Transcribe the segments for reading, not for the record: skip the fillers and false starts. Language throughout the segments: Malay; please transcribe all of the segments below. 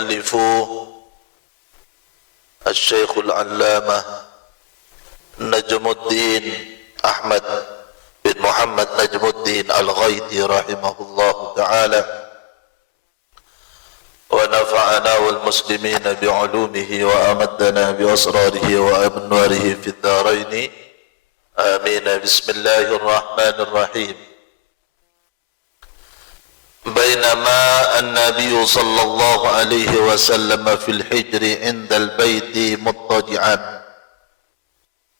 المؤلف الشيخ العلامة نجم الدين أحمد بن محمد نجم الدين الغيثي رحمه الله تعالى ونفعنا والمسلمين بعلومه وأمدنا بأسراره وأنواره في الدارين آمين. بسم الله الرحمن الرحيم. بينما النبي صلى الله عليه وسلم في الحجر عند البيت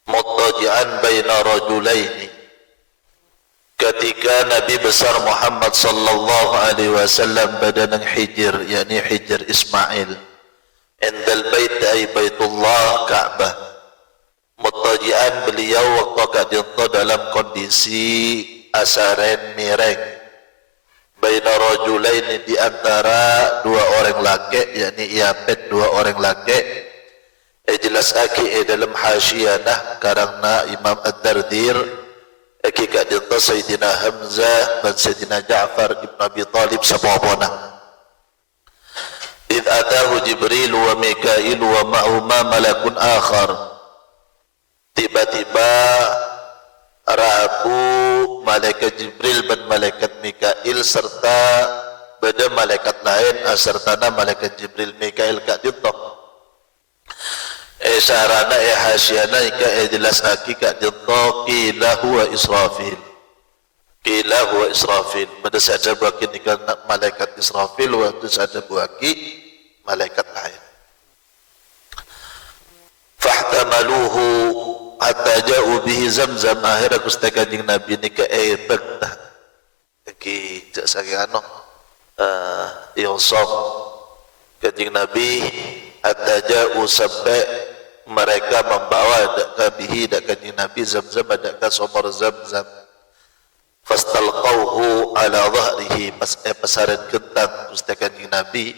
مضطجعا بين رجلين, ketika Nabi besar Muhammad sallallahu alaihi wasallam pada nang Hijr, yakni Hijr Ismail, indal bait ay Baitullah Ka'bah, muttaji'an beliau waktu kadinto dalam kondisi asaren mireng, baina rajulain di antara dua orang laki, yakni iapet dua orang laki. Jelas aki dalam hasyianah karena Imam Ad-Dardir aki kadinto Sayyidina Hamzah dan Sayyidina Ja'far ibn Abi Talib sababana. Idh atahu Jibril wa Mikail wa ma'huma malakun akhar. Tiba-tiba Rabu malaikat Jibril dan malaikat Mikail serta beda malaikat lain serta malaikat Jibril Mikail kadinto. Syarana hasyana ika jelas aki kadinto qila huwa Israfil. Qila huwa Israfil. Pada saja buaki nikah malaikat Israfil, waktu saja buaki malaikat lain. Fahtamaluhu hatta ja'u bihi Zamzam. Akhirnya kustai kanjing Nabi nikah begtah. Iki jak sakano yosok kanjing Nabi hatta ja'u sampai mereka membawa dakka bihi dakka Nabi Zamzam dakka sumber Zamzam. Fastalqauhu ala dhahrihi, pasaran kentang pustakan Nabi.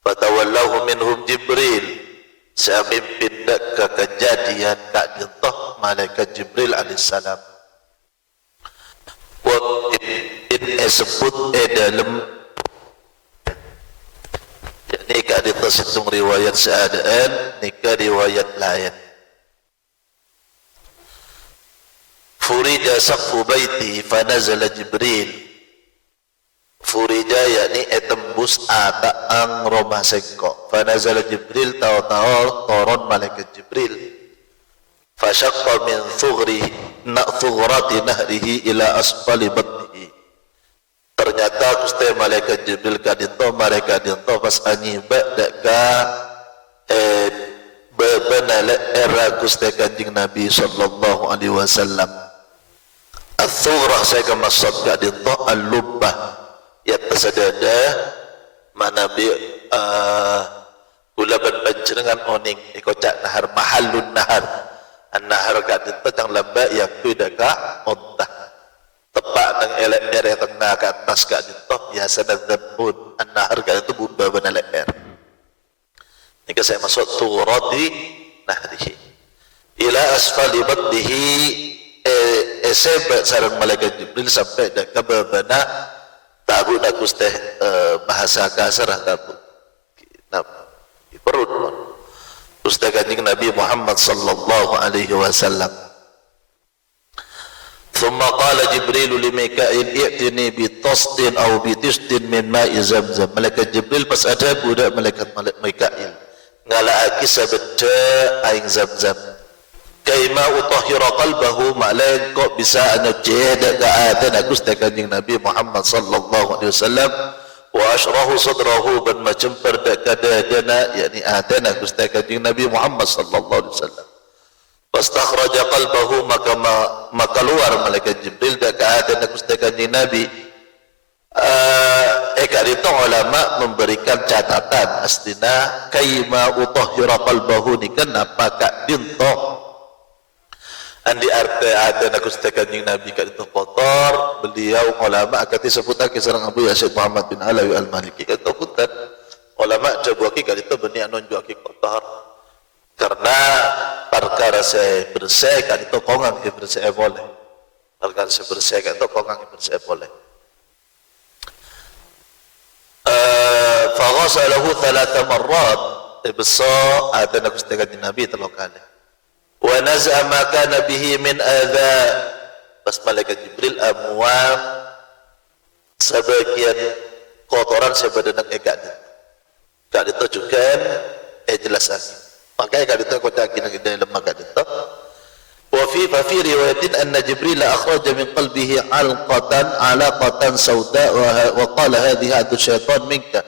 Fatawallahu minhum Jibril, samimpin dakka kejadian kak dintoh malaikat Jibril alaihissalam. Wa in sebut dalam nikah ditasitung riwayat seadaan, nikah riwayat lain. Furija saqfu baiti fanazala Jibril. Furija yakni tembus ataang rumah sengkok. Fanazala Jibril, tahu-tahu turun malaikat Jibril. Fashaqqa min thughrati nahrihi ila asfali batnihi. Ternyata kustai malaikat Jibril kadinto malaikat dinto pas anyiba daka bebenale era kustai kanjing Nabi sallallahu alaihi wasallam. Al-thughrah saya kemasad kadinto al-lubbah ya tasadada mana bi kulaban panjenengan oning ikocak nahar mahallun nahar an-nahar kadinto tang lamba yaktu daka ontah tepak nang elek tengah ke atas ke dintoh biasa dan dambun an-nahar ke itu bumba benar leher. Ini saya masuk turati nahrihi ila asfali batnihi sebat sarang malaikat Jibril sampai dak kabana tabu nak usteh bahasa kasar tabu nah perut usteh kanjeng Nabi Muhammad sallallahu alaihi wasallam. ثم قال جبريل لميكائيل ائتني بطست أو بطست من ماء زمزم. Malaikat Jibril pas ada budak malaikat Mikail ngalaaki sabda aing Zamzam. Kaima utahhira qalbahu malaik kok bisa anyuci dak atan agus kanjing Nabi Muhammad sallallahu alaihi wasallam wa ashrahu sadrahu ban macam perdak kadana yakni atan agus kanjing Nabi Muhammad sallallahu alaihi wasallam. Fastakhraja qalbahu maka luar malaikat Jibril dak ada nak kanjeng Nabi. Itu ulama memberikan catatan astina kaima utahhira qalbahu ni kenapa kak dinto andi arti ada nak kanjeng Nabi kak itu kotor. Beliau ulama akati seputar kisah Abu Yazid Muhammad bin Alawi al-Maliki kata putar ulama jabuaki kak itu benih anon juaki kotor karena perkara saya bersih kan itu kongang ke bersih boleh. Perkara saya bersih kan itu kongang ke bersih boleh. faghasalahu 3 marrat besok ada nak Gusti Nabi 3 kali wa naz'a ma kana bihi min adha pas malaikat Jibril amuam sebagian kotoran sebadan ekat kak ditujukan jelas lagi makanya kak itu aku tak kira dalam maka itu wa fi riwayatin anna Jibril akhraja min qalbihi alaqatan sauda wa qala hadhihi adu syaitan minka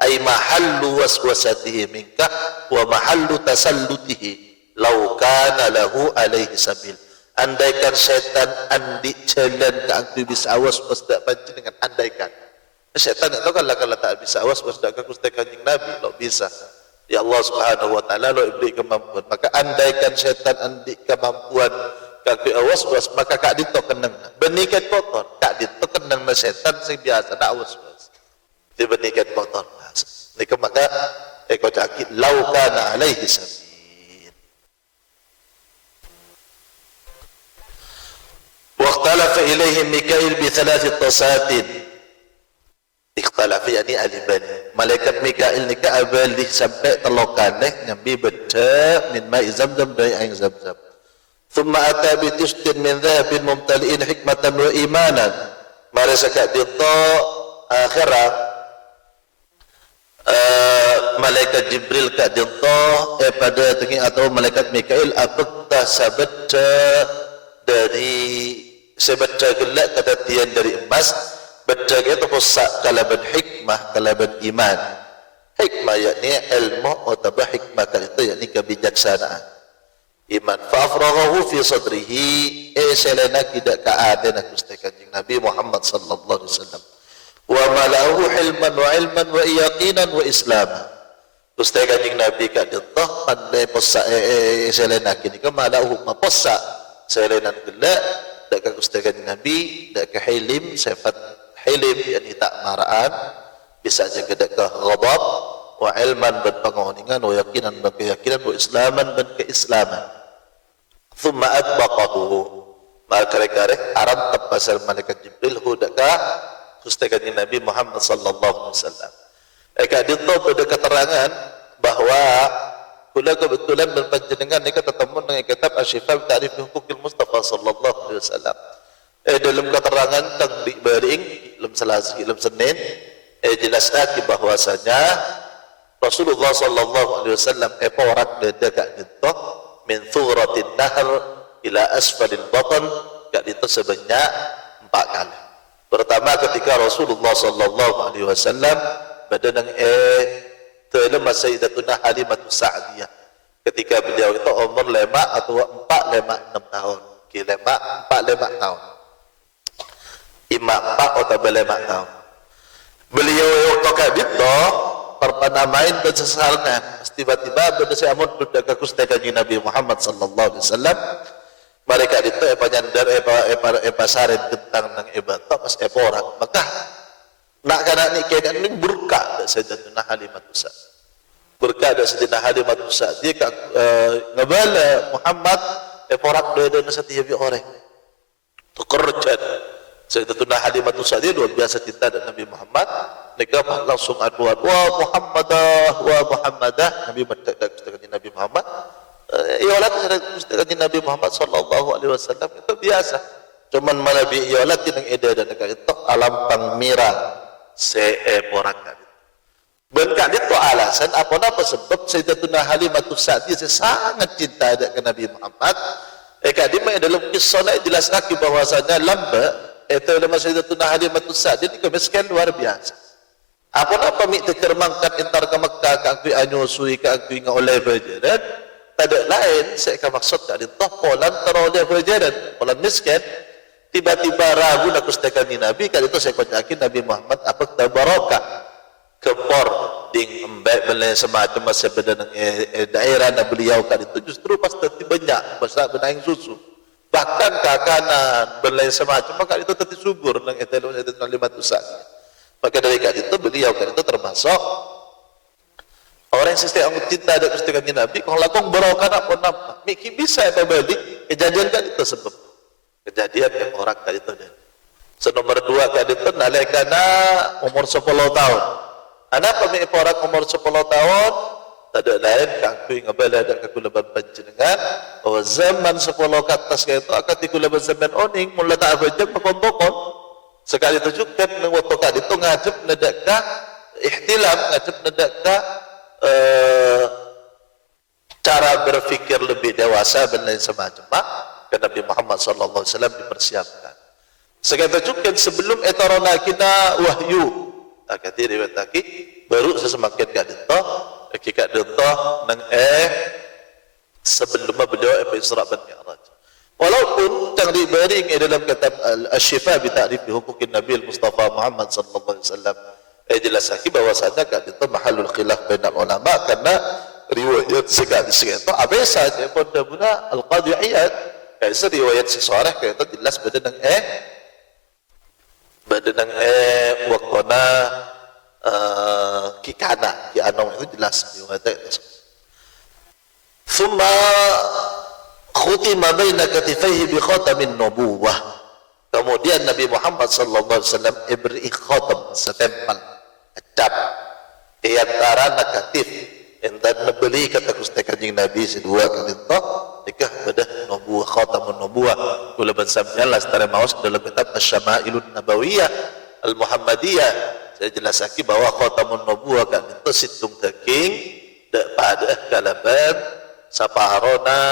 ay mahallu waswasatihi minka wa mahallu tasallutihi law kana lahu alaihi sabil andaikan syaitan andi jalan ke aku bisa awas pas dak pancing dengan andaikan syaitan itu kan lah tak bisa awas pas dak ke Gusti Kanjeng Nabi lo bisa ya Allah Subhanahu wa taala lo ibri kemampuan maka andaikan syaitan andi kemampuan kak awas was maka kak dito kenang benikat kotor kak dito kenang na syaitan sing biasa dak awas was di benikat kotor nika maka eko cakit lau kana alaihi sabil واختلف إليه ميكائيل ب3 طاسات اختلف يعني ألبان ملائكة ميكائيل نكا أبالي sampai 3 kali nyambi beda min ma'i zamzam dari air zamzam ثم أتى بتشت من ذهب ممتلئين حكمة وإيمانا mari sekak dito akhirah malaikat Jibril kak dito pada tenging atau malaikat Mikail apakah sabda dari sebaca gelak ketatian dari emas baca itu pusak kalaban hikmah kalaban iman hikmah yakni ilmu atau hikmah itu yakni kebijaksanaan iman fa'afraghahu fi sadrihi selena tidak keadaan Gusti Kanjeng Nabi Muhammad sallallahu alaihi wasallam wa mala'ahu hilman wa ilman wa yaqinan wa islaman Gusti Kanjeng Nabi kadetoh pandai pusak selena kini ke mala'ahu mapusak selenan gelak dak ka Gusti Kanjeng Nabi dak ka hilim sifat hilim yakni tak maraan bisa jaga dak ka ghadab wa ilman dan pengoningan wa yaqinan dan keyakinan wa islaman dan keislaman thumma atbaqahu maka kare-kare aram tepasal malaikat Jibril hu dak ka Gusti Kanjeng Nabi Muhammad sallallahu alaihi wasallam eka dito pada keterangan bahwa kula kebetulan berpanjenengan ni ketemu dengan kitab Asy-Syifa bi Ta'rif Huquqil Mustafa sallallahu alaihi wasallam. Dalam keterangan teng di Baring dalam Selasa dalam Senin jelaskan bahwasanya Rasulullah sallallahu alaihi wasallam porak dedak gitu min thuratin nahr ila asfalil batn gak itu sebanyak 4 kali. Pertama ketika Rasulullah sallallahu alaihi wasallam badan dalam Sayyidatuna Halimatus Sa'diyah ketika beliau itu umur 5 atau 4 6 tahun ke 4 5 tahun 4 atau 5 tahun beliau waktu itu pernah main bersesarangan tiba-tiba berdasar amud berdaga Gusti Kanjeng Nabi Muhammad sallallahu alaihi wasallam mereka itu nyandar sarin tentang nang ibadah pas orang maka nak kana ni keadaan ni berkah Sayyidatuna Halimatus Sa'diyah berkah ada Sayyidatuna Halimatus Sa'diyah kak ngabala Muhammad porak doa setiap orang tukerjan Sayyidatuna Halimatus Sa'diyah luar biasa cinta dan Nabi Muhammad nikah langsung aduan wa Muhammadah Nabi berkata Nabi Muhammad iyalah Gusti Nabi Muhammad sallallahu alaihi wasallam itu biasa cuman malabi iyalah tinang eda dan itu alam pangmira porak kali berkat itu alasan apa sebab Sayyidatuna Halimatus Sa'diyah sangat cinta ke Nabi Muhammad kadima dalam kisah ini jelas lagi bahwasanya lamba itu dalam Sayyidatuna Halimatus Sa'diyah ini kemiskin luar biasa apa mik terkermangkan entar ke Mekah ke aku anyusui ke aku ingat oleh berjalan tak ada lain saya akan maksud tak ada polan teroleh berjalan polan miskin tiba-tiba ragu nak Gusti Kanjeng Nabi kali itu saya yakin Nabi Muhammad apa tabaraka kepor ding embek belai semacam masa bedanang daerah na beliau kali itu justru pas teti banyak masa benaing susu bahkan kakanan belai semacam maka itu teti subur nang etelon Halimatus Sa'diyah maka dari kali itu beliau kali itu termasuk orang yang sistem anggut cinta ada Gusti Kanjeng Nabi kalau lakong barokah nak pun nampak miki bisa balik kejadian kali itu sebab kejadian yang orang kali itu dan senomor 2 kali itu nalikana umur 10 tahun Anak kami orang umur 10 tahun, tak ada lain kaki ngabala ada kaku leban panjenengan. Oh zaman 10 ke atas itu akan tiku leban zaman oning mula tak abajak makon-makon. Sekali tunjukkan nang waktu kali itu ngajib nedakah ihtilam, ngajib nedakah cara berfikir lebih dewasa dan lain semacam. Kan Nabi Muhammad sallallahu alaihi wasallam dipersiapkan. Sekali tunjukkan sebelum etarona kita wahyu. Kata riwayat lagi baru sesemakin kat dito hakikat dito nang sebelum beliau Isra dan Mi'raj. Walaupun yang dibering dalam kitab Asy-Syifa bi Ta'rif Huquqin Nabi Mustafa Muhammad sallallahu alaihi wasallam jelas lagi bahwasanya kat dito mahallul khilaf bainal ulama karena riwayat sekali itu apa saja pun dabuna Al-Qadhi Iyad kaisa riwayat si Sharih kata jelas beda nang badan waktona kikana ki anong itu jelas riwayat itu. Thumma khutima baina katifaihi bi khatamin nubuwah. Kemudian Nabi Muhammad sallallahu alaihi wasallam beri khatam setempel cap di antara katif entan beli kata Gusti Kanjeng Nabi sedua kali itu nikah pada nubuwah khatamun nubuwah kula ban sampeyan lastare maos dalam kitab Asy-Syama'ilun Nabawiyah Al-Muhammadiyah saya jelasaki bahwa khatamun nubuwah kan itu situng daging dak pada kalaban saparona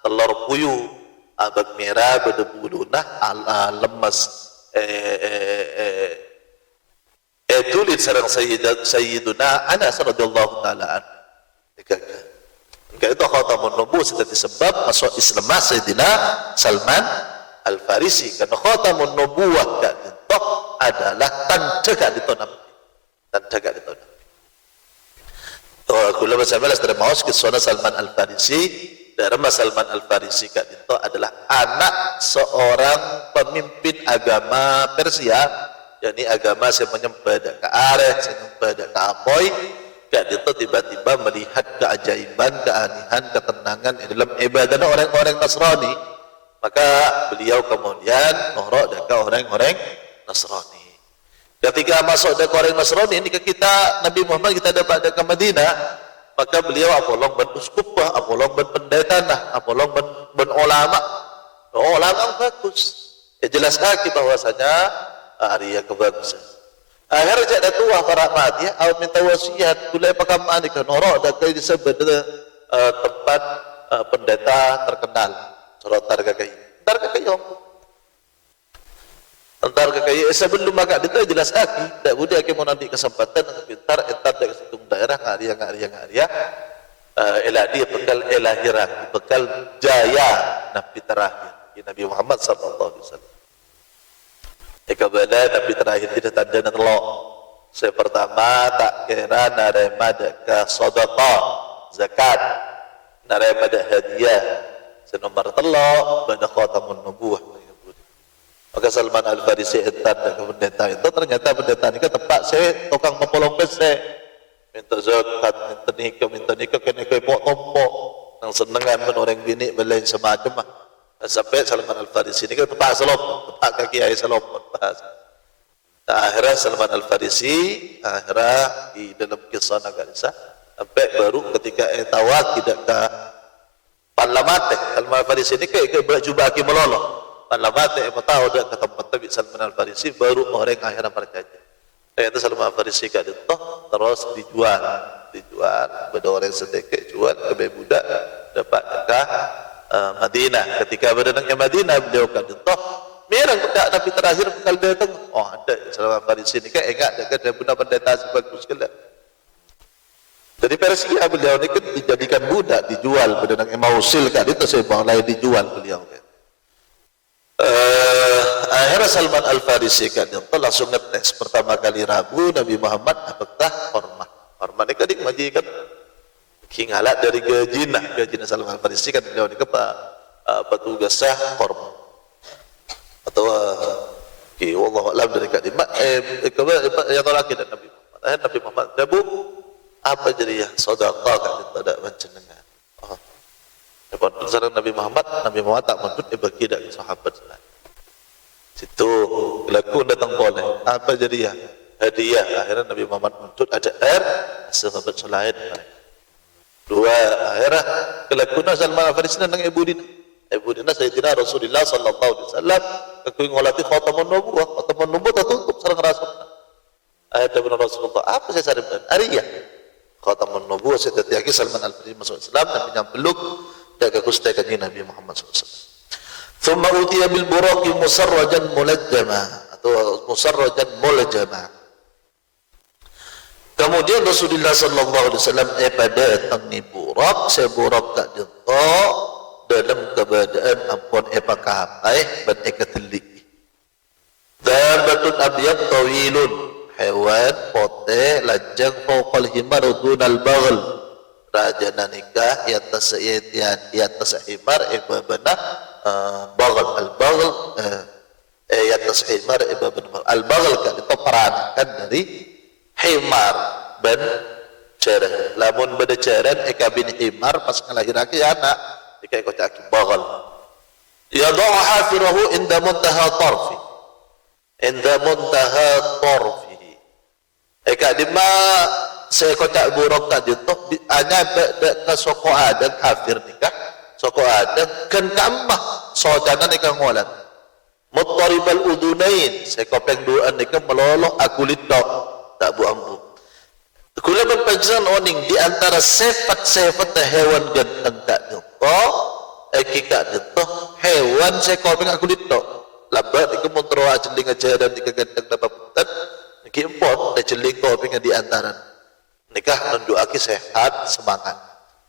telur puyuh abag merah bedebuluna lemas tulis sareng sayyiduna Anas radhiyallahu taala anhu itu khatamun nubuwah setelah sebab masuk Islam Sayyidina Salman Al-Farisi karena khatamun nubuwah kan itu adalah tanda kan itu Nabi tanda kan itu Nabi. Kula bersama dari maus kisah Salman Al-Farisi dari Salman Al-Farisi kan itu adalah anak seorang pemimpin agama Persia yakni agama yang menyembah ke areh menyembah ke apoy kan itu tiba-tiba melihat keajaiban, keanihan, ketenangan dalam ibadah orang-orang Nasrani. Maka beliau kemudian nohrok dekat orang-orang Nasrani. Ketika masuk dekat orang Nasrani ini kita Nabi Muhammad kita dapat dekat Madinah, maka beliau apolong ben uskupah, apolong ben pendeta nah, apolong ben ulama. Ulama bagus. Jelas lagi bahwasanya Arya kebagusan. Akhirnya jadi tua keramat ya, awak minta wasiat, gulai pakaman ikan norok dan kaya disebut tempat pendeta terkenal, sorot targa kayu, antar kayu. Sebelum agak itu jelas lagi, tak boleh aku mau nanti kesempatan pintar, entar dari situng daerah ngaria, eladi bekal elahiran, bekal jaya Nabi terakhir, Nabi Muhammad sallallahu alaihi wasallam. Kebala Nabi terakhir tidak tanda telok. Saya pertama tak kira narema deka sedekah zakat, narema dek hadiah. Senomor telok pada khatamun nubuwah. Maka Salman Al-Farisi entar dengan pendeta itu ternyata pendeta ini tepat saya tukang mempolong pese. Minta zakat, minta nikah kena kau pok nang senengan men orang bini belain semacam sampai Salman Al-Farisi ini kan tepat selopon, tepat kaki ayah selopon bahasa. Akhirnya Salman Al-Farisi akhirnya di dalam kisah Nagarisa sampai baru ketika tawa tidak ke Parlamate Salman Al-Farisi ini kayak berjubah ki melolo Parlamate tahu dah ke tempat Nabi Salman Al-Farisi baru orang akhirnya percaya. Itu Salman Al-Farisi kan itu terus dijual pada orang sedekah jual ke budak dapat dekat Madinah. Ketika berada di Madinah beliau kata toh merang bedak Nabi terakhir bekal datang ada Salman Farisi ini kan ingat dekat bunda pendeta sebagus kala dari Persia beliau ini kan dijadikan budak dijual pada nang Mausil kan itu sebab lain dijual beliau kan. Akhirnya Salman Al-Farisi kan itu langsung ngetes pertama kali Rabu Nabi Muhammad apakah hormat ini kan dimajikan kingalat dari gajina Salman Al-Farisi kan beliau ni kepa petugasnya korban atau wallahu alam dari kat lima yang lagi dan Nabi Muhammad Nabi apa jadi ya sedekah kan tidak mencenengan Lepas sarang Nabi Muhammad tak mendut bagi dak sahabat. Situ kelakon datang boleh. Apa jadi ya? hadiah. Akhirnya Nabi Muhammad menuntut ada air, sahabat selain dua akhirnya kelakuna Salman Al-Farisi nang Ibu Dina Sayyidina Rasulullah sallallahu alaihi wasallam kakui ngolati khatamun nubuwah tertutup sareng rasul. Ayat dari Rasulullah apa saya saripkan Arya khatamun nubuwah sedaya Salman Al-Farisi masuk Islam dan menyambeluk daga Gusti Kanjeng Nabi Muhammad sallallahu alaihi wasallam. Thumma utiya bil buraqi musarrajan mulajjama atau musarrajan mulajjama. Kemudian Rasulullah sallallahu alaihi wasallam pada datang ni burak, saya burak tak jentok dalam keadaan ampun pakai ban ekatelik. Dabatun abyad tawilun, hewan pote lajang fawqal himar dunal baghl. Raja nikah di atas himar ibabana baghl al-baghl di atas himar ibabana al-baghl kan itu peranakan dari himar ben jaran lamun beda jaran bin himar pas ngelahirake anak dikai kocak baghl yadau hafirahu inda muntaha tarfi dima saya kocak buruk tak jutuh hanya ke soko adan hafir nikah soko adan kan kamah sodana nikah ngolat muttaribal udunain saya kopeng duaan nikah meloloh akulit dok tak bu ambu. Kula berpenjelasan oning di antara sifat-sifat hewan ganteng tak nyoto, kika nyoto hewan sekopeng aku dito. Lambat iku montro ajeling aja dan tika ganteng dapat putet. Niki empot ajeling kopeng di antara. Nikah nunjukake sehat semangat.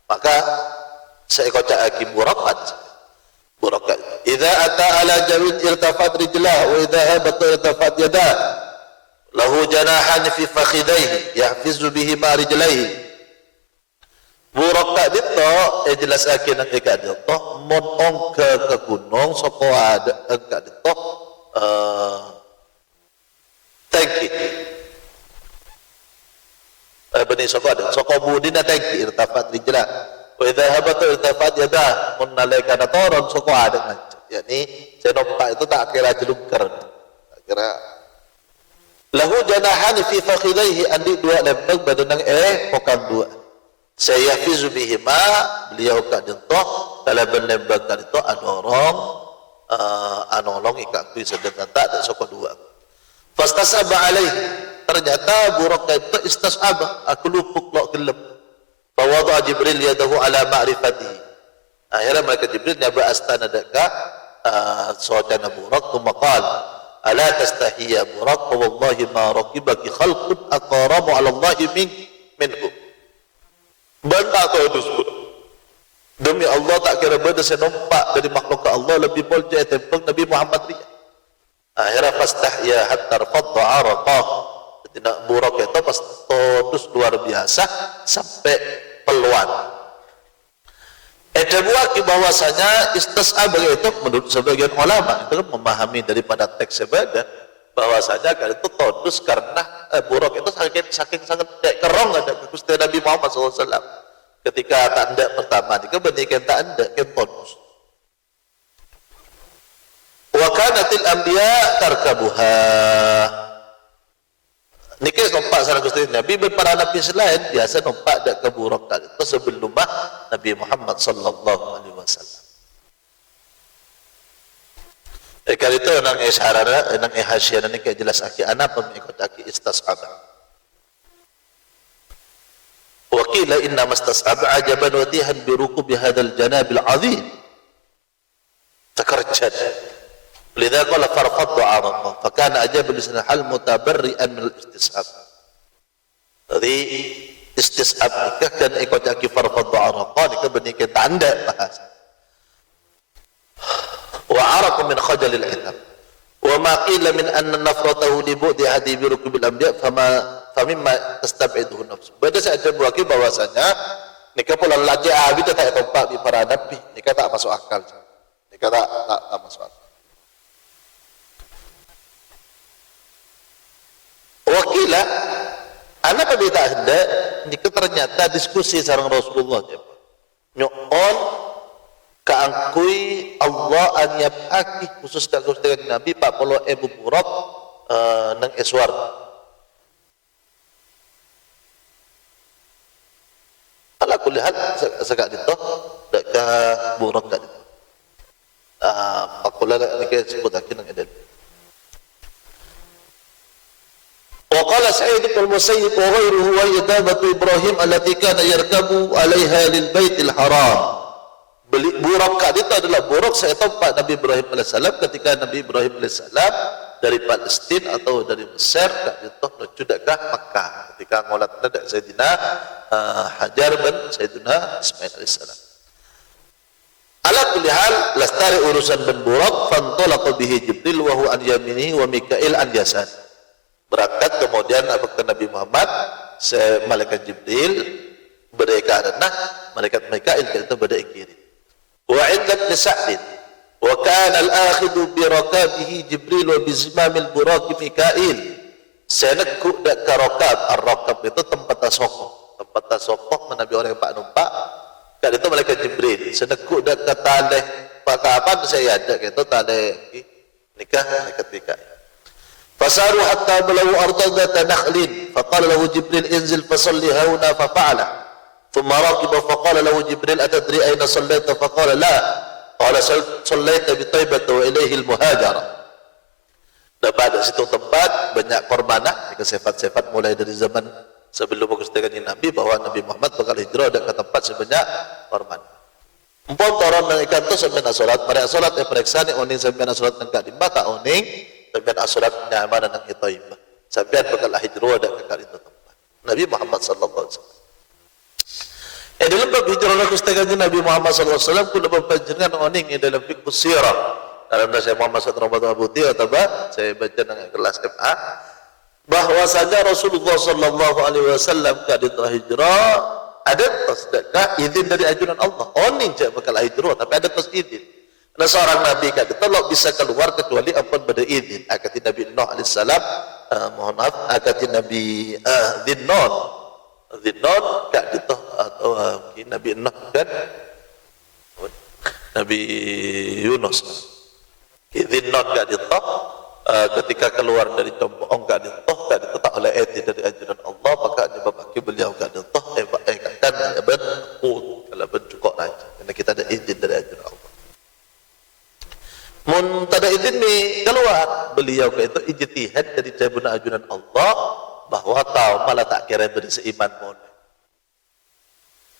Maka saya kocak aki burakat. Idza ata ala jawin irtafat rijlah wa idza habat irtafat yadah. Lahu janahan fi fakhidaihi yahfizu bihi ma rijlaihi. Burak tak dito jelas akin ang ika dito mon ke gunung sapa ada angka dito tangki. Bani sapa ada saka budina tangki irtafat rijlah. Wa idza habata irtafat yadah mun nalaika toron saka ada ngancet. Yani saya nampak itu tak kira jelungker. Tak kira lahu janahan fi fakhidaihi andi dua lembang badanang pokan dua. Saya fizu bihima beliau kak jentoh dalam lembang kan itu adorong anolong ikak kui sedangkan tak ada soko dua. Fastasaba alaih ternyata buruk itu istasaba aku lupuk lo gelap. Bawadha Jibril yadahu ala ma'rifatihi. Akhirnya mereka Jibril nyaba astana deka sodana buruk tu maqal ala tastahiya burak wallahi ma raqibaki khalqun aqrabu ala Allah minhu. Bantah kau itu demi Allah tak kira benda saya nampak dari makhluk Allah lebih boleh tempeng Nabi Muhammad dia. Akhirnya fastahya hatta rafadha araqah. Tidak burak itu pas terus luar biasa sampai peluan. Buat bahwasanya istisab itu menurut sebagian ulama itu kan memahami daripada teks sebagian bahwasanya kan itu todus karena buruk itu saking sangat kerong ada ke Gusti Nabi Muhammad SAW ketika tanda pertama jika benikan tanda kan todus. Wa kanatil anbiya tarkabuha. Niki nompak sareng Gusti Nabi para nabi selain biasa nompak dak keburuk tadi itu sebelum Nabi Muhammad sallallahu alaihi wasallam. Kali itu nang isharara nang ihasyiah niki jelas aki ana pemikut aki istasaba. Wa qila inna mastasaba ajaban wa tihan bi rukub hadzal janabil azim. Takarjad. Lidza qala farqadtu araqa fa kana ajaba lisna hal mutabarri'an min al-istisab. Jadi istisab nikah kan ikut aki farqadtu araqa nikah benikan tanda bahasa. Wa araqa min khajal al-itab. Wa ma qila min anna nafratahu li bu'di hadi bi rukub al-anbiya famimma tastab'iduhu nafsu. Beda saya ada buaki bahwasanya nikah pula lajah abi tak tempat di para nabi nikah tak masuk akal. Nikah tak masuk akal. Wakila, anak pabita anda, ini ternyata diskusi sarang Rasulullah. Nyon kaangkui Allah an yabaki khusus dengan Nabi 40 burak nang eswar. kulli hal sagak dito dak ka buruk ka dito aqula ni kay sebut akin ng edad. وقال سعيد بن المسيب وغيره وهي دابة إبراهيم التي كان يركب عليها للبيت الحرام. Buruk itu adalah buruk saya tempat Nabi Ibrahim AS ketika Nabi Ibrahim AS dari Palestina atau dari Mesir itu menuju ke Makkah ketika ngolatna dak Sayyidina Hajar bin Sayyidina Ismail AS. Ala kulli hal lastari urusan bin buruk fantalaqa bihi Jibril wa huwa an yaminihi wa Mikail an yasarihi. Berangkat kemudian apakah Nabi Muhammad malaikat Jibril berdekat kanan, malaikat Mikail itu berdekat kiri. Wa 'inda Ibn Sa'd wa kana al-akhidhu bi rakabihi Jibril wa bi zimamil buraq Mikail. Senekku dak karakab ar-rakab itu tempat tasokoh Nabi orang pak numpak kan itu malaikat Jibril. Senekku dak kataleh pak kapan saya ada itu taleh nikah malaikat Mikail. فساروا حتى بلغوا أرضا ذات نخل فقال له جبريل انزل فصلي هنا ففعل ثم ركب فقال له جبريل أتدري أين صليت فقال لا قال صليت بطيبة وإليه المهاجرة. Dan pada situ tempat banyak korbanah sifat-sifat mulai dari zaman sebelum kedatangan Nabi bahwa Nabi Muhammad bakal hijrah dan ke tempat sebanyak korban. Empon toron nang ikan tu sampai nak solat, mereka solat periksa ni oning sampai nak solat nang kadimba ka oning sampai asolat nyaman nang Taibah. Sampai bakal hijrah dak ke itu tempat. Nabi Muhammad sallallahu alaihi wasallam. Dalam bab hijrah nak ustazan Nabi Muhammad sallallahu alaihi wasallam kula berpanjangan oning dalam fiqh sirah. Karena saya Muhammad sallallahu alaihi wasallam atau saya baca nang kelas MA bahwasanya Rasulullah sallallahu alaihi wasallam ketika hijrah ada tasdaqah izin dari ajunan Allah. Oning je bakal hijrah tapi ada tas izin. Nah seorang Nabi kata tolong bisa keluar kecuali apa pada izin. Akati Nabi Nuh alaihissalam, mohon maaf, akati Nabi Dhinnon kak gitu atau Nabi Nuh kan, Nabi Yunus. Dhinnon kak gitu, ketika keluar dari Combong kak gitu tak oleh izin dari ajunan Allah maka dibabaki beliau kak gitu, kan kalau bercukup aja karena kita ada izin dari ajunan Allah. Mun tada izin ni keluar beliau ke itu ijtihad dari cabuna ajunan Allah bahwa tahu malah tak kira berseiman boleh.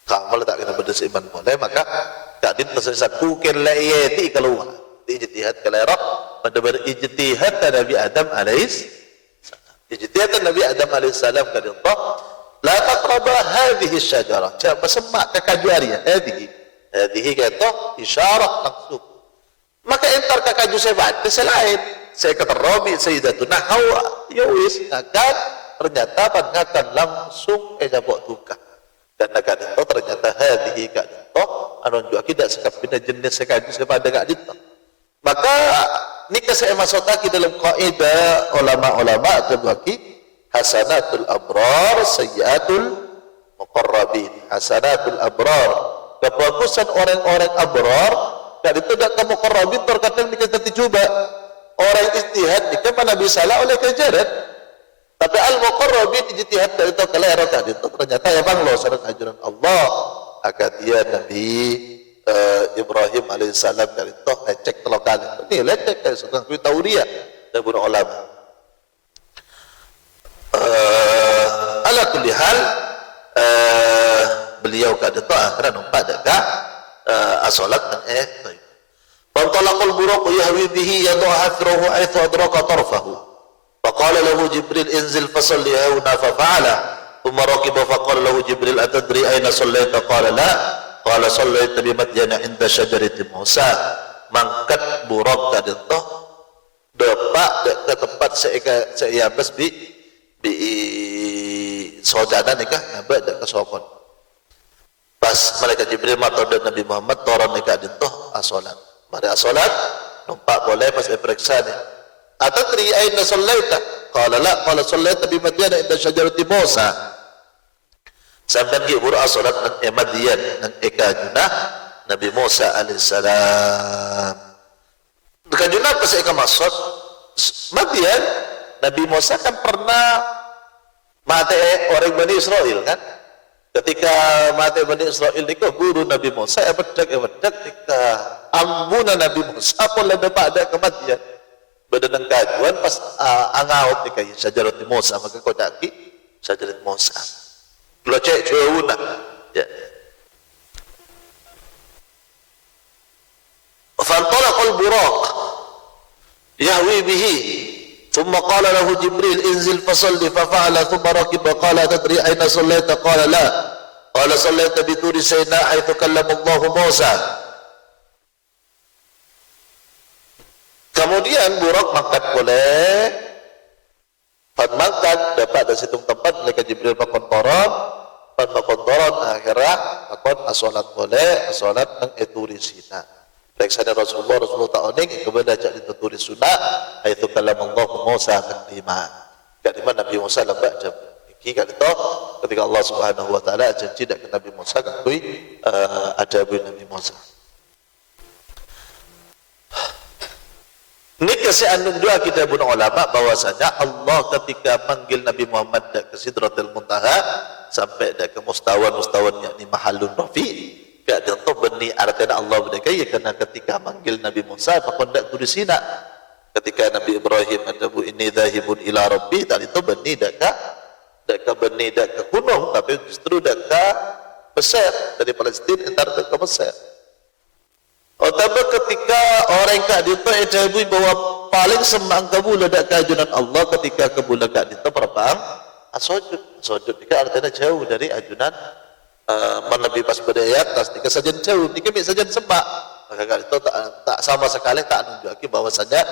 Kalau malah tak kira berseiman boleh maka tak din tersesatku kelayati keluar. Ijtihad kelerok pada berijtihad Nabi Adam alaihi ijtihad Nabi Adam alaihi salam kata Allah la taqraba hadhihi syajarah. Jangan semak kekajuarian hadhihi kata isyarat langsung. Maka entar kakaju saya baca selain saya kata Robi Sayyidatuna Hawa ya wis akan ternyata pangakan langsung jabok tukar karena kadang itu ternyata hadhihi kadang itu anu juga tidak sekapina jenis sekaju sepada kak dito maka nikah saya masuk lagi dalam kaidah ulama-ulama terbagi hasanatul abrar sayyiatul muqarrabin. Hasanatul abrar kebagusan orang-orang abrar dan itu tidak kamu korabin terkadang kita coba orang ijtihad jika mana bisa lah oleh kejaran tapi al-muqarrabin ijtihad dari itu kelera tadi itu ternyata ya bang loh syarat ajaran Allah akad dia Nabi Ibrahim alaihissalam dari itu lecek telokan ini lecek dari setelah kita tauriah dan guna ulama ala kulli hal beliau kada tu akhirnya nampak dekat asolat dan fantalaqal buraq yahwi bihi yad'u hafrahu aithu adraka tarfahu faqala lahu Jibril inzil fasalli hauna fafa'ala thumma rakiba faqala lahu Jibril atadri aina sallaita qala la qala sallaita bi madyana inda syajarati Musa. Mangkat buraq kadento depak ke tempat saya bas bi saudara nikah abad ke sokon pas malaikat Jibril matodot Nabi Muhammad toron nikah dintoh asolat. Mari asolat numpak boleh pas periksa ni. Atadri aina sallaita? Qala la qala sallaita bi Madyan inda syajarati Musa. Sampai ki buru asolat nang Madyan nang ekajuna Nabi Musa alaihissalam. Dekajuna pas eka masuk Madyan Nabi Musa kan pernah mati orang Bani Israel kan? Ketika mati Bani Israel nika guru Nabi Musa bedak nika ambuna Nabi Musa pun dapat ada kematian. Badan kajuan pas angaut nika syajarat Musa maka kau daki syajarat Musa. Lo cek jauh nak. Ya. فانطلق البراق يهوي به ثم قال له جبريل انزل فصل ففعل ثم ركب قال تدري أين صليت قال لا قال صليت بطور سيناء حيث كلم الله موسى. Kemudian Burak mangkat boleh mangkat dapat dari situ tempat mereka Jibril makontoron akhirnya makon asolat boleh asolat nang eturi sina. Reksana Rasulullah ta'oning kepada ajak dituturi sunnah itu kalam Allah Musa kadima Nabi Musa lembak jam iki kat itu ketika Allah Subhanahu wa taala janji dak ke Nabi Musa kakui ada Nabi Musa ini kesian dua kita pun ulama bahwasanya Allah ketika manggil Nabi Muhammad dak ke Sidratul Muntaha sampai dak ke mustawan yakni mahallun rafi gak tentu benih artinya Allah berdekaya karena ketika manggil Nabi Musa fakondak tu di sini ketika Nabi Ibrahim adabu ini dahibun ila rabbi tadi itu benih daka benih daka gunung tapi justru daka Mesir dari Palestina entar daka Mesir. Tapi ketika orang kak itu adabu bahwa paling semang kabul ada keajunan Allah ketika kabul kak itu berbang sujud jika artinya jauh dari ajunan Nabi pas berdaya atas nika sajen jauh nika mik sajen sembah maka kali itu tak sama sekali tak menunjukkan bahwasanya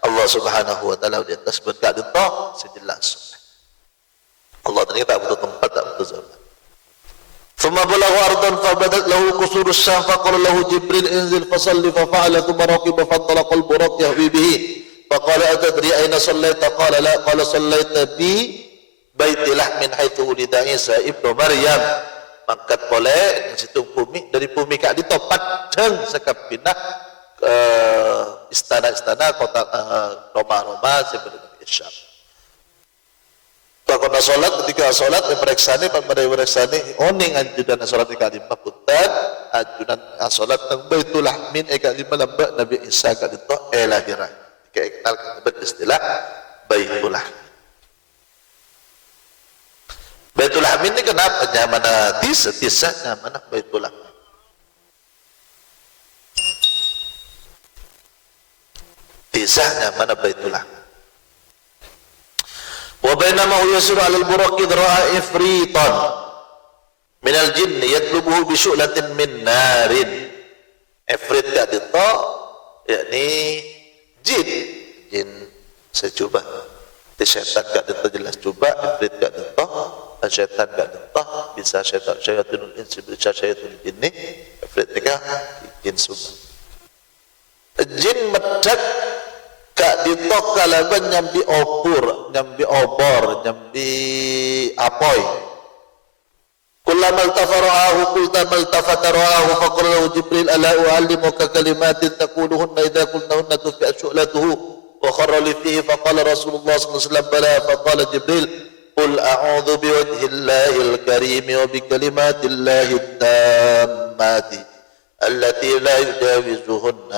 Allah Subhanahu wa taala di atas berkat itu sejelas Allah tadi tak butuh tempat tak butuh zaman. ثم بلغ أرضا فبدت له قصور الشام فقال له جبريل انزل فصلي ففعل ثم ركب فانطلق البراق يهوي به فقال أتدري أين صليت قال لا قال صليت بي بيت لحم حيث ولد عيسى ابن مريم. Mangkat boleh situ bumi dari bumi kak ditopat jeng sekap pindah ke istana-istana kota Roma seperti Syam. Pakona solat ketika solat pemeriksaan oning ajudan solat kali makutan ajudan solat teng Baitul Lahmin kali lembak Nabi Isa kali to lahirah kayak kenal istilah Baitul Lahmin. Baitul Lahmin ini kenapa? Nyamana tisah nyamana Baitul Lahmin. Tisah nyamana Baitul Lahmin. Wa bainama huwa yasiru 'ala al-buraq idh ra'a ifritan min al-jinn yatlubuhu bi syu'latin min narin. Ifrit tadi to yakni jin saya coba. Syaitan gak ada jelas coba ifrit gak ada syaitan gak ada bisa syaitanul insi bisa syaitanul jinni ifrit nika jin suba jin medak gak ditok kalaban nyambi obor nyambi apoy kullamal tafara'ahu kultamal tafatara'ahu faqala lahu Jibril ala u'allimuka kalimatin taquluhunna idha kulnahunna tufi'a syu'latuhu وخر لي فيه فقال رسول الله صلى الله عليه وسلم بلى فقال جبريل قل أعوذ بوجه الله الكريم وبكلمات الله التامات التي لا يجاوزهن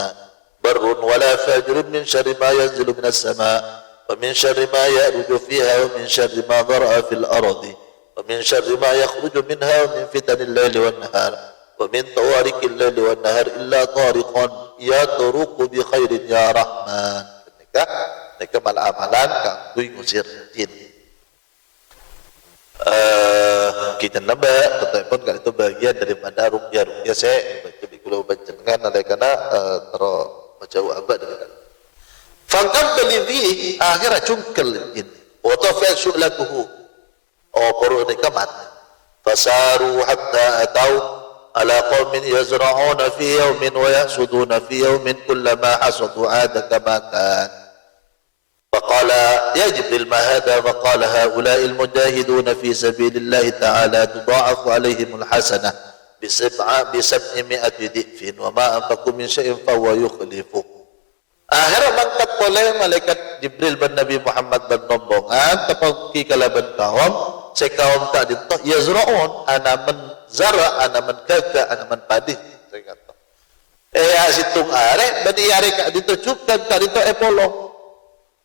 بر ولا فاجر من شر ما ينزل من السماء ومن شر ما يأرج فيها ومن شر ما ذرأ في الأرض ومن شر ما يخرج منها ومن فتن الليل والنهار ومن طوارق الليل والنهار إلا طارقا يطرق بخير يا رحمن. Mereka amalan kangkui ngusir jin. Kita nambah, tetapi kan itu bagian daripada rukyah saya baca di kulau bancengan ada karena jauh abad dari kan. Fangkam belivi akhirnya cungkel jin. Watafat syu'latuhu. Koruh mereka mati. Fasaru hatta atau ala qawmin yazra'una fi yawmin wa yahsuduna fi yawmin kullama hasadu ada kama kan. فقال يا جبريل ما هذا فقال هؤلاء المجاهدون في سبيل الله تعالى تضاعف عليهم الحسنة ب700 ضعف وما أنفقوا من شيء فهو يخلفه. Akhirnya mangkat oleh malaikat Jibril bin Nabi Muhammad bin rombongan tepaki kalaban kaum sekaum tak dito yazraun anaman zara anaman kaka anaman padi saya kata situng are bani are kak dito cukan kak dito epolong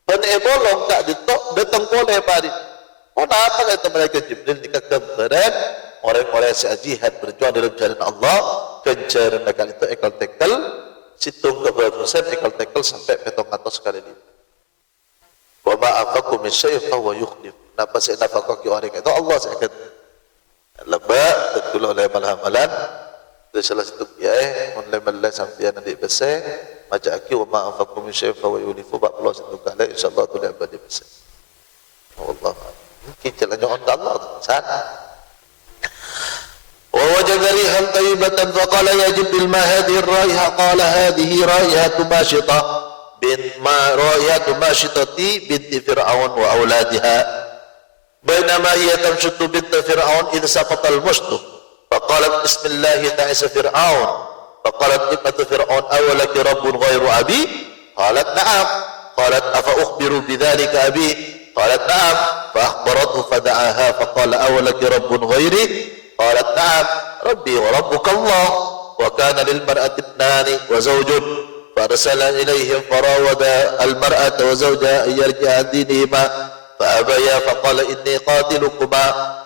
bani epolong kak dito datang kole padi apa kata malaikat Jibril dikakabaran orang-orang yang jihad berjuang dalam jalan Allah kencaran kali itu ekal tekel situng kebagusan ekal tekel sampai petong atas sekali lipat wa ma'afakum min syai'in fa huwa yukhlif napa saya nafkah ki orang itu Allah saya akan leba tentu oleh malhamalan itu salah satu ya mulai malai sampai nanti besar macam aki wa ma'afakum min syai'in fa huwa yukhlifu ba Allah satu kali insyaallah tu dia abadi besar Allah mungkin jalannya untuk Allah sana wa wajada rihan tayyibatan fa qala ya jibril ma hadhihi ar-raiha qala hadhihi raihatu mashita ma raihatu mashitati binti fir'aun wa auladiha بينما هي تمشط بنت فرعون إذ سقط المشط فقالت بسم الله تعس فرعون فقالت ابنة فرعون أولك رب غير أبي قالت نعم قالت أفأخبر بذلك أبي قالت نعم فأخبرته فدعاها فقال أولك رب غيري قالت نعم ربي وربك الله وكان للمرأة ابنان وزوج فأرسل إليهم فراود المرأة وزوجها أن يرجع عن دينهما فأبيا فقال إني قاتلكما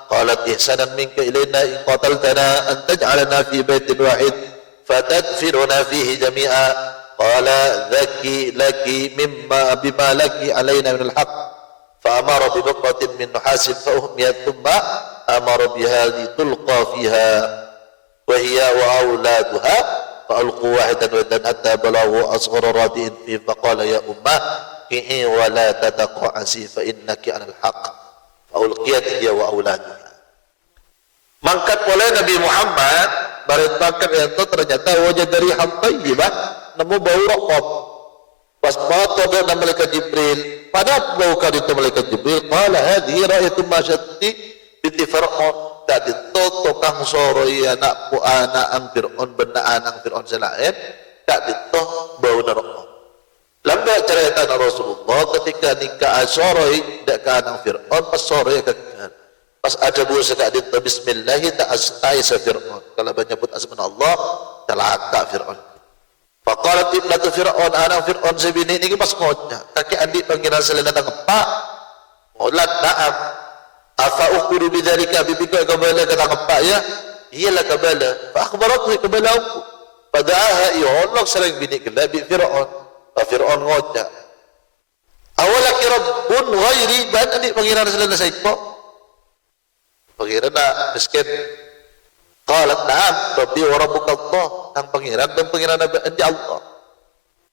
قالت إحسانا منك إلينا إن قتلتنا أن تجعلنا في بيت واحد فتدفننا فيه جميعا قال ذكي لك بما لك علينا من الحق فأمر ببقرة من نحاس فأهميت ثم أمر بها لتلقى فيها وهي وأولادها فألقوا واحدا وحدا حتى بلغوا أصغر رادئ فيه فقال يا أمه إيه ولا تتقعسي فإنك على الحق فألقيت هي وأولادها mangkat oleh Nabi Muhammad barit mangkat itu ternyata wajah dari tayyibah nemu bau rokok pas foto dengan malaikat Jibril pada bau kali itu malaikat Jibril qala hadhihi ra'aytu masyati binti fir'aun tadi tukang soroi anak ang Fir'aun benda anak Fir'aun selain tadi bau rokok lambat cerita Rasulullah ketika nikah Asyaroi dak ke anak Fir'aun pas sore pas ada buah sekak di bismillah ta'asa Fir'aun kalau menyebut asma Allah celaka Fir'aun faqalat ibnatu Fir'aun anak Fir'aun sebini ini pas ngotnya kaki adik panggilan selena ngepak ngolat na'am afa ukhbiru bidzalika bibika kabala kata ngepak ya iyalah kabala fa akhbaratu kabala aku padahal ya Allah sering bini kala bi Fir'aun Fir'aun ngocak awalaki rabbun ghairi ban adik pangeran selain saya kok pangeran nak miskin qalat na'am rabbi wa rabbuka Allah ang pangeran dan pangeran andi Allah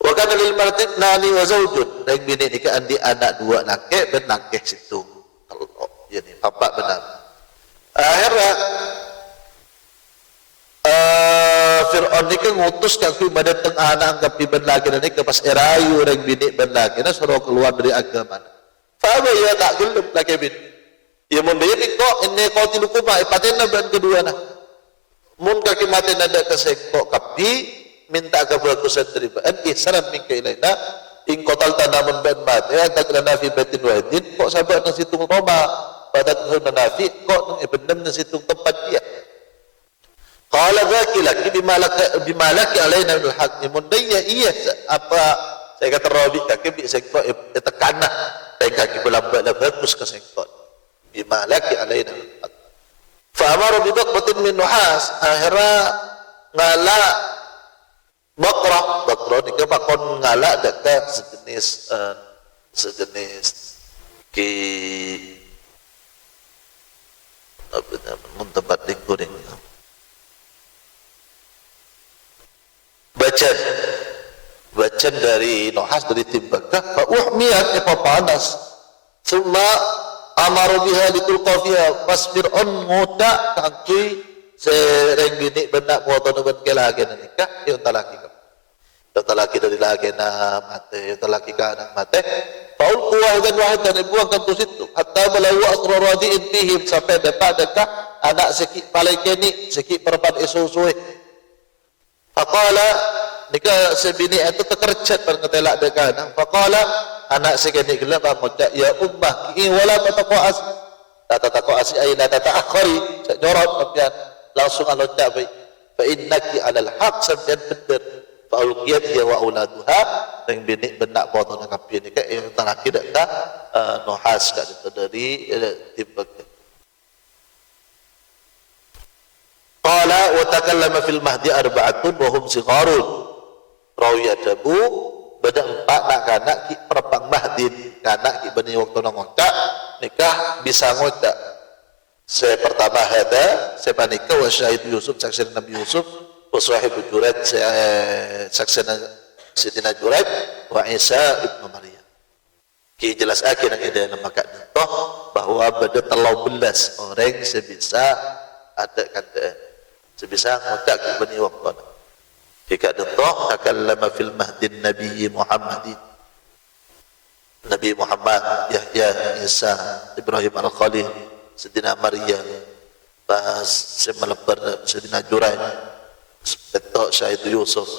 wa kana lil mar'ati nani wa zawjun dan bini nikah andi anak dua laki dan laki situ Allah jadi bapak benar akhirnya Fir'aun ni kan ngutus kaki pada tengah anak kapi ben lagi ni ke pas erayu orang bini ben lagi na suruh keluar dari agama. Faham ya tak gelap lagi bin. Ya mun dia ni kok ini kau tiluku mai paten ben kedua na. Mun kaki mati nada kesekok kapi minta kebagusan terima. Ihsanan minka ilaina in qatal tanamun ben mati tak lana fi baitin wahidin kok sabar nang situng Roma pada tahun nafi kok nang ibendam nang situng tempat dia. Qala dzaki laki bima laki alaina min al-haq mundaya iya apa saya kata Rabi kaki bi sekot tekana dan kaki belambat bagus ke sekot bima laki alaina min al-haq fa amara bi baqbatin min nuhas akhira ngala baqra ni ke bakon ngala dekat sejenis ki apa namanya tempat dingkuring bacan dari nohas dari timbakah fa uhmiyat apa panas semua amaru biha ditulqa fiha pas Fir'aun ngodak kaki sereng bini benak moto ben kelage nikah yo talaki dari lagi na mate yo talaki ka anak mate faul wahidan buang kan tu situ hatta balawa asraradiin fihim sampai dapat dekat anak sikit paling kini sikit perempuan isu-suih faqala nikah sebini itu terkerjat pada ngetelak dekat faqala anak segini gelap mengucap ya ummah ki wala tataqas la tataqasi ay la tataakhari sak nyorot sampean langsung alonca baik fa innaki alal haq sampean bener fa ulqiyat hiya wa auladuha yang bini benak foto nak kapi ni kan yang terakhir dak nuhas kat itu dari timbak. Qala wa takallama fil mahdi arba'atun wa hum sigharun rawi adabu beda 4 nak kanak ki perpang mahdin kanak ki bani waktu nang ngocak nikah bisa ngocak. Saya pertama hada saya panika wa syahid Yusuf saksi Nabi Yusuf wa sahib Juraid saksi Sidina Juraid wa Isa ibnu Maryam. Ki jelas akhir nang ida maka toh bahwa beda telau belas orang sebisa ada kata sebisa ngocak ki bani waktu. Jika dentoh takallama fil mahdi Nabi Muhammadin Nabi Muhammad Yahya Isa Ibrahim Al-Khalil Sidina Maryam pas semelebar Sidina Juraid betok Syahid Yusuf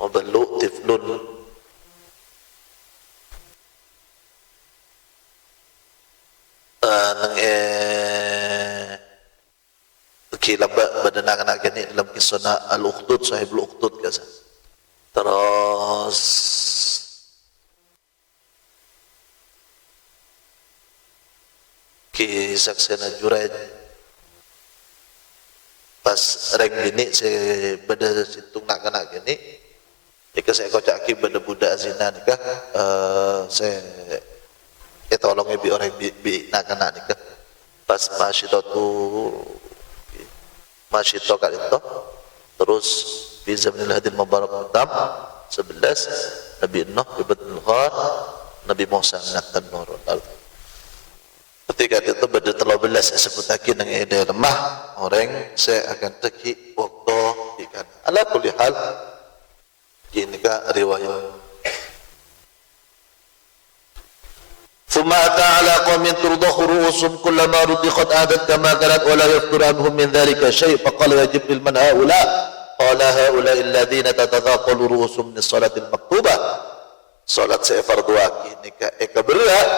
mablu tiflun nang kilaba badanang anak gani dalam kisah al-ukhdud sahibul ukhdud kasa terus kisah Sidina Juraid pas reng bini saya beda situng nak kena gini jika saya kocak ki beda budak zina nikah saya tolong bi orang bi nak kena nikah pas masyito kat itu terus fi zamanil hadil mubarak mutam 11 Nabi Nuh ibn Ghar Nabi Musa minat nur ketika itu beda 13 sebut lagi nang eda lemah orang saya akan teki waktu ikan ala kulli hal ini ka riwayat ثم أتى على قوم ترضخ رؤوسهم كلما رضخت عادت كما كانت ولا يفتر عنهم من ذلك شيء فقال يا جبريل من هؤلاء قال هؤلاء الذين تتثاقل رؤوسهم من الصلاة المكتوبة صلاة فرض واجب berat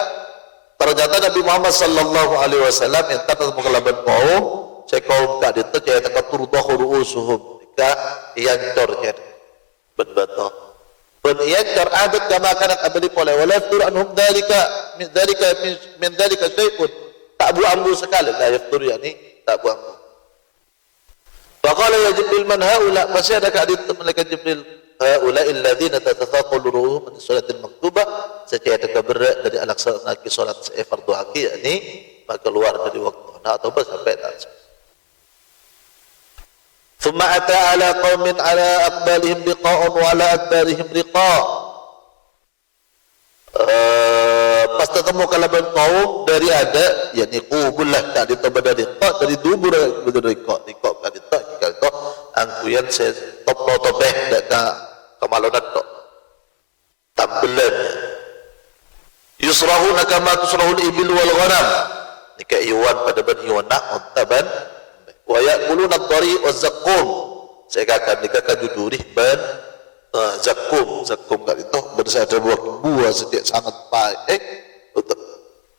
ternyata Nabi Muhammad sallallahu alaihi wasallam yang kata mengelaban kaum saya kaum tak itu saya tak turdakh ru'usuhum ka yang tornya betul Beniajar adat kama kanat abadi pola wala yaftur anhum dalika min dalika syai'un tak buang sekali la yaftur yani tak buang. Faqala ya Jibril man haula masih ada hadits malaikat Jibril haula alladziina tatathaqalu ruhum min salatil maktubah setiap berat dari alaksana salat fardu aki yakni keluar dari waktu atau sampai tak. ثم أتى على قوم على أقبالهم رقاء وعلى أدبارهم رقاء pas ketemu kalaban kaum dari ada yakni qubullah tak ditambah dari riqa dari dubur dari riqa kan itu angkuyan saya top-topeh dak ka kemalonan tok tambelan yusrahuna kama tusrahul ibil wal ghanam nika iwan pada ban iwana untaban wa ya'kuluna ad-dari wa zaqqum saya katakan nikah kajudurih ban zaqqum kat itu bersada buah setiap sangat baik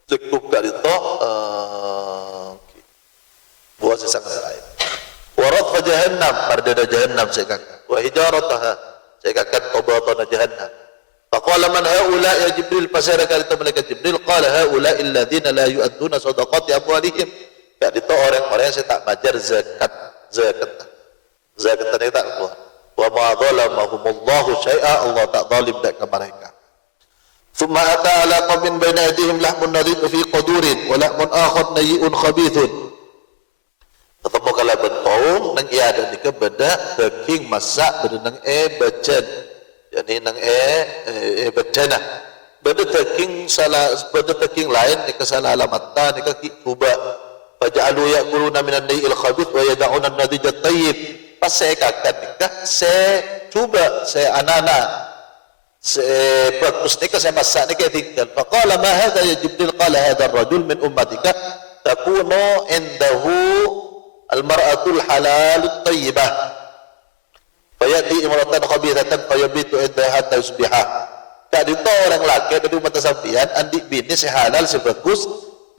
zaqqum kat itu buah sangat baik wa radfa jahannam pardana jahannam saya katakan wa hijarataha saya katakan qabatana jahannam faqala man haula ya Jibril pasara kali itu malaikat Jibril qala haula alladziina la yu'adduna shadaqati amwalihim itu orang-orang yang saya tak bajar zakat ini tak keluar wa ma zalamahumullahu syai'a Allah tak zalim dak ke mereka thumma ata ala qawmin baina aydihim lahmun nadid fi qudurin wa lahmun akhar nayyun khabithun ketemu kalaban kaum nang ia ada di kebeda daging masak beda nang bajan yani nang badana beda daging salah beda daging lain ni kesalah alamatan ni ki kuba faja'alu ya'kuluna minan nayil khabith wa yad'una an-nadij at-tayyib pas saya katakan nikah saya coba saya anana saya bagus nikah saya masak nikah tinggal faqala ma hadha ya Jibril qala hadha ar-rajul min ummatika takunu indahu al-mar'atul halal at-tayyibah fayati imratan khabithatan fayabitu indaha hatta yusbiha tak dito orang laki dari umat sampean andik bini si halal si bagus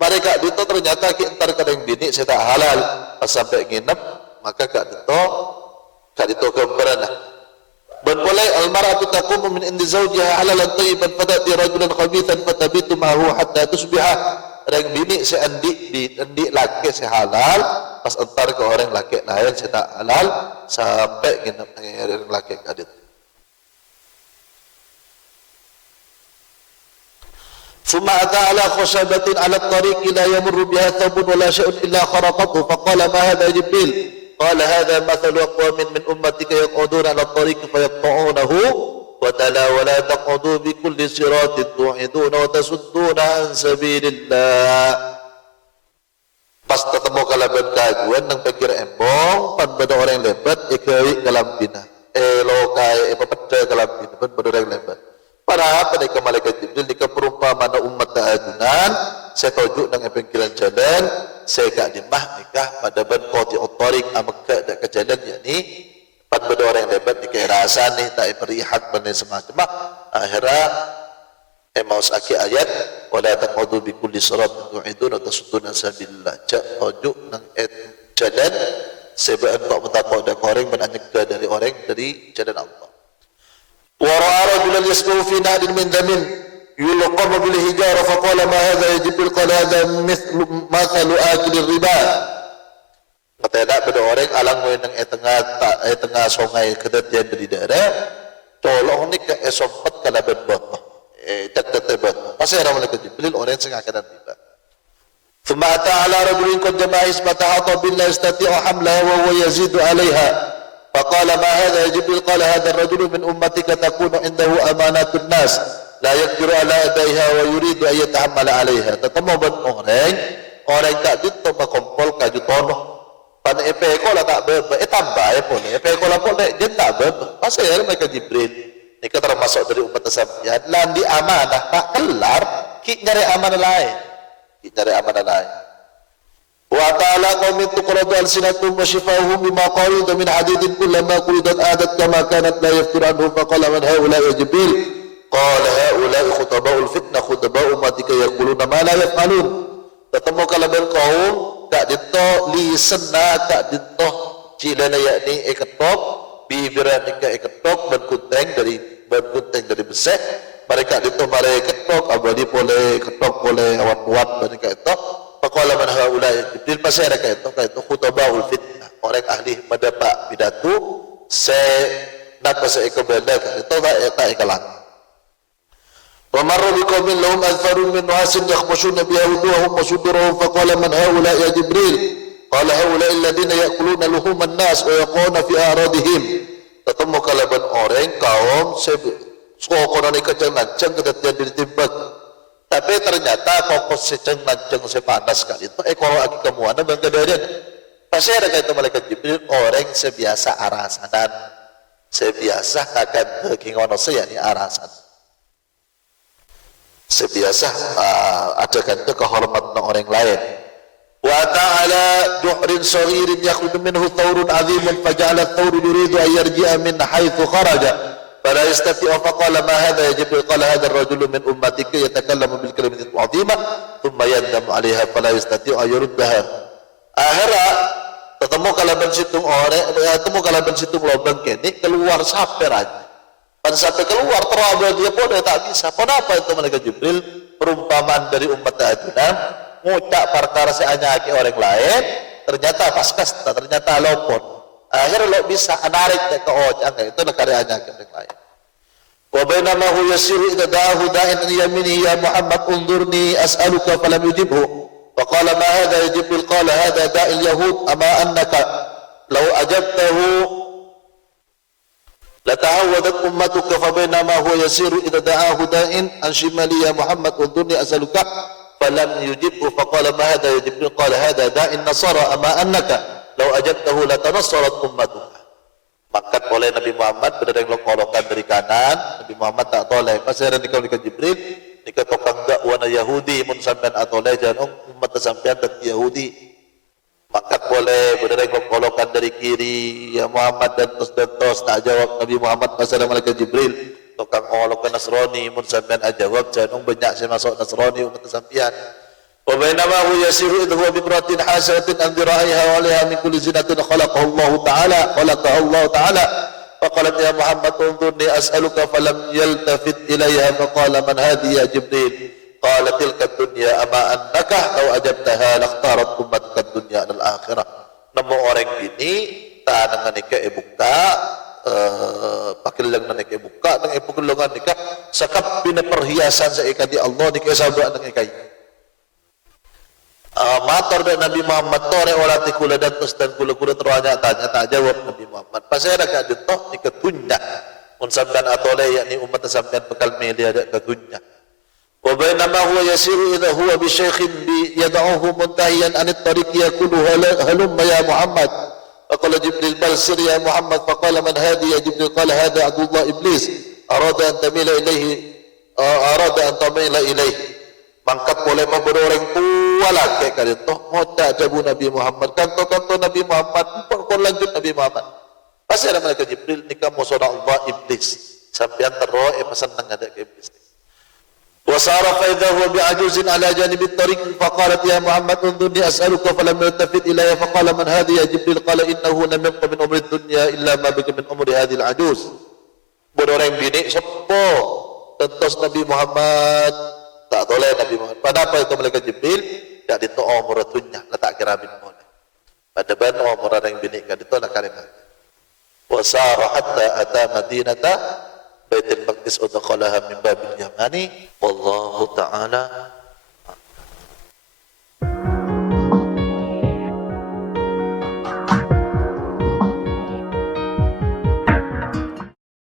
Mereka dito ternyata entar kadang bini saya tak halal pas sampai nginep maka kak dito gambaran ban boleh almaratu taqumu min indi zawjiha halalan tayyiban fatati rajulan khabithan fatabitu ma'hu hatta tusbiha reng bini saya andi laki saya halal pas entar ke orang laki lain saya tak halal sampai nginep orang laki kadit. ثم أتى على خشبة على الطريق لا يمر بها ثوب ولا شيء إلا خرقته فقال ما هذا جبريل قال هذا مثل أقوام من أمتك يقعدون على الطريق فيقطعونه وتلا ولا تقعدوا بكل صراط توعدون وتصدون عن سبيل الله. Pas ketemu kalaban kaguan nang pikir embong pan beda orang lebat ikai kalam bina lokai pepeda kalam bina pan beda orang lebat. Para pada malaikat Jibril di perumpamaan umat ta'adunan saya tuju dengan pengkilan jalan saya kak dimah nikah pada ban koti otorik amak dak ke jalan yakni pan beda orang lebat di rasa nih tak berihat benda semacam akhirnya emaus aki ayat wala taqudu bi kulli siratin tu'idun wa tasudduna sabilillah ja tuju nang jalan sebab tak bertakwa dak orang menanyega dari orang dari jalan Allah. ورأى رجلا يسبح في نهر من دم يلقم بالحجارة فقال ما هذا يا جبريل قال هذا مثل آكل الربا. Kata pada orang alang menang tengah sungai kedatian dari daerah tolong ni ke esompat kalaban botah tak botah pasal orang malaikat Jibril orang sing akan riba. ثم أتى على رجل قد جمع حزمة عطى بالله يستطيع حملها وهو يزيد عليها فقال ما هذا يا جبريل قال هذا الرجل من أمتك تكون عنده أمانات الناس لا يقدر على أدائها ويريد أن يتحمل عليها. Tetemu ban orang tak dito makompol kaju tono pan epe ko la tak bebe tambah pun epe ko la pun dia tak bebe pasal mereka Jibril nika termasuk dari umat sampeyan lan di amanah tak kelar ki nyari amanah lain وتعالى قوم تقرض ألسنتهم وشفاؤهم بما قالوا من حديد كلما قلدت عادت كما كانت لا يفتر عنهم فقال من هؤلاء يا جبريل قال هؤلاء خطباء الفتنة خطباء أمتك يقولون ما لا يفعلون. Ketemu kalaban kaum tak dito lisena tak dito cilana yakni iketok bibiran iketok ban kunteng dari besek mereka dito mereka ketok abadi boleh ketok boleh awat-awat mereka itu. Faqala man haula Jibril pasal mereka itu khutabaul fitnah orang ahli mendapat pidato nak pasal ikabala itu tak ikalang. Wa marra biqaumin lahum azfarun min nuhasin yakhmushuna biha wuduhum wa sudurahum faqala man haula ya Jibril qala haula alladhina ya'kuluna luhuman nas wa yaquna fi a'radihim. Ketemu kalaban orang kaum sekokoran ikacang-acang kedatian ditimbak tapi ternyata kokos seceng nanceng sepanas kali itu kalau lagi kemuana bangga dari pasti ada kaitan malaikat Jibril orang sebiasa arasanan sebiasa akan kingono yakni arasan sebiasa ada kan itu kehormatan orang lain. Wa ta'ala duhrin saghirin yakhruju minhu thawrun 'azimun faja'ala ath-thawru yuridu an yarji'a min haythu kharaja فلا يستطيع فقال ما هذا يا جبريل قال هذا الرجل من أمتك يتكلم بالكلمة العظيمة ثم يندم عليها فلا يستطيع أن يردها. Akhirnya ketemu kalaban situng lobang kini keluar sampai aja. Pada sampai keluar terabah dia pun dia tak bisa. Kenapa itu malaikat Jibril perumpamaan dari umat adunan ngucap perkara seanyaki orang lain ternyata paskas ternyata lopon. Akhirnya lo bisa menarik ke ojang itu negaranya ke yang lain. Wa bainama hu yasiru idza da'ahu da'in yamini ya Muhammad undurni as'aluka falam yujibhu. Wa qala ma hadha ya Jibril qala hadha da'il yahud ama annaka law ajabtahu lata'awadat ummatuka fa bainama hu yasiru idza da'ahu da'in an shimali ya Muhammad undurni as'aluka falam yujibhu. Fa qala ma hadha ya Jibril qala hadha da'in nasara ama annaka lau ajabtahu latanassarat ummatuka. Maka oleh Nabi Muhammad benar yang lokolokan dari kanan Nabi Muhammad tak toleh pasal nikah Jibril nikah tokang dakwana Yahudi mun sampean atoleh jangan umat sampean dan Yahudi. Maka boleh benar yang lokolokan dari kiri ya Muhammad dan tos tak jawab Nabi Muhammad pasal malaikat Jibril tokang ngolokan Nasrani mun sampean ajawab jangan banyak saya masuk Nasrani umat sampean. Wa bainama huwa yasiru idh huwa bi imra'atin hasanatin an dhira'iha wa 'alayha min kulli zinatin khalaqahu Allah ta'ala فقالت يا محمد انظرني أسألك فلم يلتفت إليها فقال من هذه يا جبريل قال تلك الدنيا أما أنك لو أجبتها لاختارت أمتك الدنيا على الآخرة. Nemu orang gini tak dengan nikah buka pakilang nikah buka dengan pakilangan nikah sakap bina perhiasan sa ikadi Allah nikah sahabat dengan ikai matar dan Nabi Muhammad tore orang tikula dan kula teranya tanya tak jawab Nabi Muhammad pasal ada kat jatuh ni ketunya mun sampean atole yakni umat sampean bekal media ada ketunya wa bainama huwa yasiru idha huwa bi syaikhin bi yad'uhu muntahiyan an at-tariq yaqulu halum ya Muhammad faqala Jibril bal sir ya Muhammad faqala man hadi ya Jibril qala hada Abdullah Iblis arada an tamila ilaihi mangkat boleh memberoreng tua lagi kali toh moda jabu Nabi Muhammad kanto Nabi Muhammad pun lanjut Nabi Muhammad pasti ada malaikat Jibril nikah musuh Allah Iblis sampai terroe pesan ada ke Iblis wasara faidha huwa bi'ajuzin ala janibit tariq faqalat ya Muhammad undurni as'aluka falam yaltafit ilayya faqala man hadhi ya Jibril qala innahu lam yabqa min umri dunya illa ma bika min umri hadhihi al-ajuz beroreng bini sepo tentos Nabi Muhammad tak boleh Nabi Muhammad. Pada apa itu malaikat Jibril? Ya itu umuratunya letak kerabin mulai. Pada ban umur yang bini kan itu nak kalimat. Wasara hatta ata Madinata Baitul Maqdis udkhalaha min babil yamani wallahu ta'ala